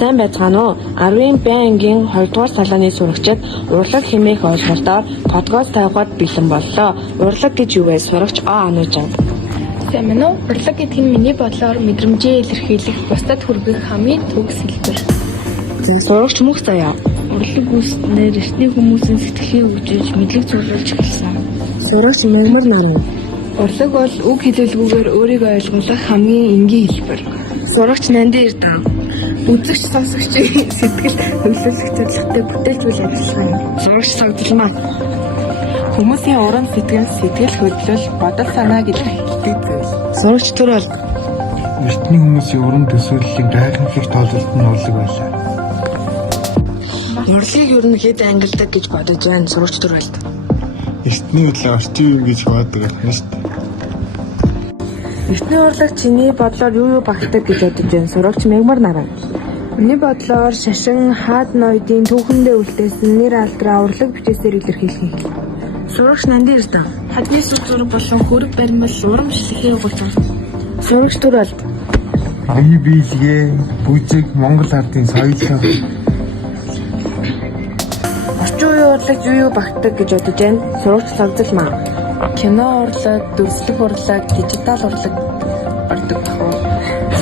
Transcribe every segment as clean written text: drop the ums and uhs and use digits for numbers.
Сайн байцгаана уу? 10-ын Б ангийн 2 дугаар салааны сурагчид урлаг хэмээх ойлголтоор подкаст тавихад бэлэн боллоо. Урлаг гэж юу вэ? Сурагч А ануужаа. Сайн байна уу? Урлаг гэдэг нь миний бодлоор мэдрэмжээ илэрхийлэх, бусдад хүргэх хамгийн төгс хэлбэр. Сурагч мөх заяа. Урлаг үүснээр эртний хүмүүсийн сэтгэлийг үгжиж, мэдлэг зурулж эхэлсэн. Сурагч мэгмар наран. Урлаг бол үг хэлэлгүйгээр өөрийгөө ойлгуулах хамгийн энгийн хэлбэр. Сурагч Нандин Эрдэнэ. Үзэгч сонсогчийн сэтгэл хөдлөх зорилготой бүтээлчүүл ажиллагаа юм. Сурагч Сагдалмаа. Хүмүүсийн урам сэтгэл хөдлөл, бодол санааг илэрхийлдэг зүйл. Сурагч Төрөл. Эртний хүмүүсийн урам төсөөллийн гайхамшиг тоололт нь урлаг байлаа. Урлагийг ер нь хэд ангилдаг гэж бодож байна. Сурагч Төрөл. Эртний үеийн орчин юм гэж боддог байна шүү дээ. Эртний урлаг чиний бодлоор юу багтдаг гэж бодож байна. Сурагч мэгмар наран. Миний бодлоор шашин, хаад ноёдын түүхэндээ үлдээсэн нэр алдраа урлаг бичээсээр илэрхийлэх. Сурагч Нандин Эрдэнэ. Хадны сүр зураг болон хөрөг баримл урам шилхээ угуулсан. Сурагч Төрөл. Ая биелгээ, бүжиг, Монгол ардын соёлоо. Орчин үеийн урлагт юу багтдаг гэж бодож байна. Сурагч Сагдалмаа. Кино урлаг, дүрслэх урлаг, дижитал урлаг ордог тохиол.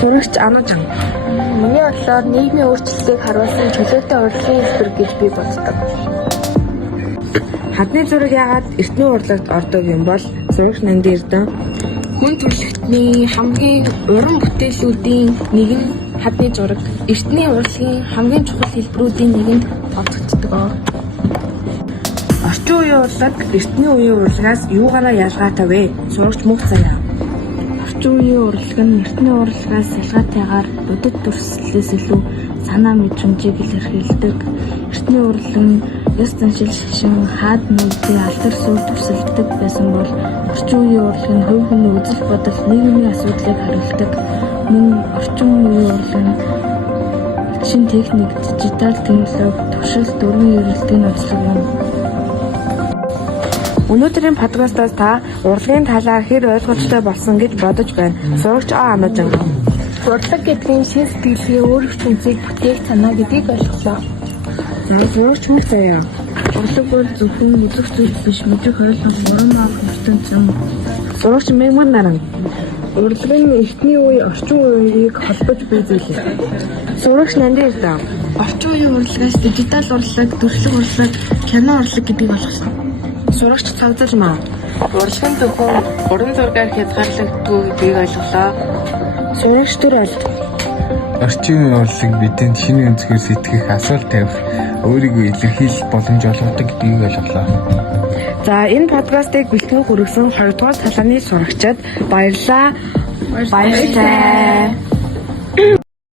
Сурагч Ануужаа. Миний бодлоор нийгмийн өөрчлөлтийг харуулсан чөлөөтэй урлагийн хэлбэр гэж би боддог. Хадны зураг яагаад эртний урлагт ордог юм бол? Сурагч Нандин Эрдэнэ. Хүн төрөлхтний хамгийн уран бүтээлүүдийн нэг нь хадны зураг. Эртний урлагийн хамгийн чухал хэлбэрүүдийн нэгэнд тооцогддог. Орчин үеийн урлаг эртний үеийн урлагаас юугаараа ялгаатай вэ? Сурагч мөх заяа. Орчин үеийн урлаг нь эртний урлагаас ялгаатайгаар бодит дүрслэлээс илүү санаа мэдрэмжийг илэрхийлдэг. Эртний урлаг нь ёс заншил шашин, хаад ноёдын алдар суурь дүрсэлдэг байсан бол орчин үеийн урлаг нь хувь хүний үзэл бодол, нийгмийн асуудлыг хариулдаг. Мөн орчин үеийн урлаг нь шин техник, дижитал технологи, туршилт, дурын эрэлтийн онцлог юм. Өнөөдрийн подкастаас та урлагийн талаар хэр ойлголттой болсон гэж бодож байна. Сурагч А ануужаа. Урлаг гэдэг нь шин сэтгэлгээ, өөр ертөнцийг бүтээх санаа гэдгийг ойлголоо. Сурагч мөх заяа. Урлаг бол зөвхөн үзэх зүйл биш, мэдрэх ойлгох, урам авах ертөнц юм. Сурагч мэгмар наран. Урлаг нь эртний үе, орчин үеийг холбож бий зүйл юм. Сурагч Нандин Эрдэнэ. Орчин үеийн урлагаас дижитал урлаг, дүрслэх урлаг, кино урлаг гэдгийг олгосон. Сурагч Сагдалмаа. Урлаг нь зөвхөн уран зургаар хязгаарлагддаггүй гэдгийг ойлголоо. Сурагч Төрөл. Орчин үеийн урлаг бидэнд шинэ өнцгөр сэтгэх, асуулт тавих, өөрийгөө илэрхийлэх боломж олгодог гэдгийг ойлголоо. За энэ подкастыг бэлтгэн хүргэсэн 2 дугаар салааны сурагчид баярлалаа. Баярлалаа.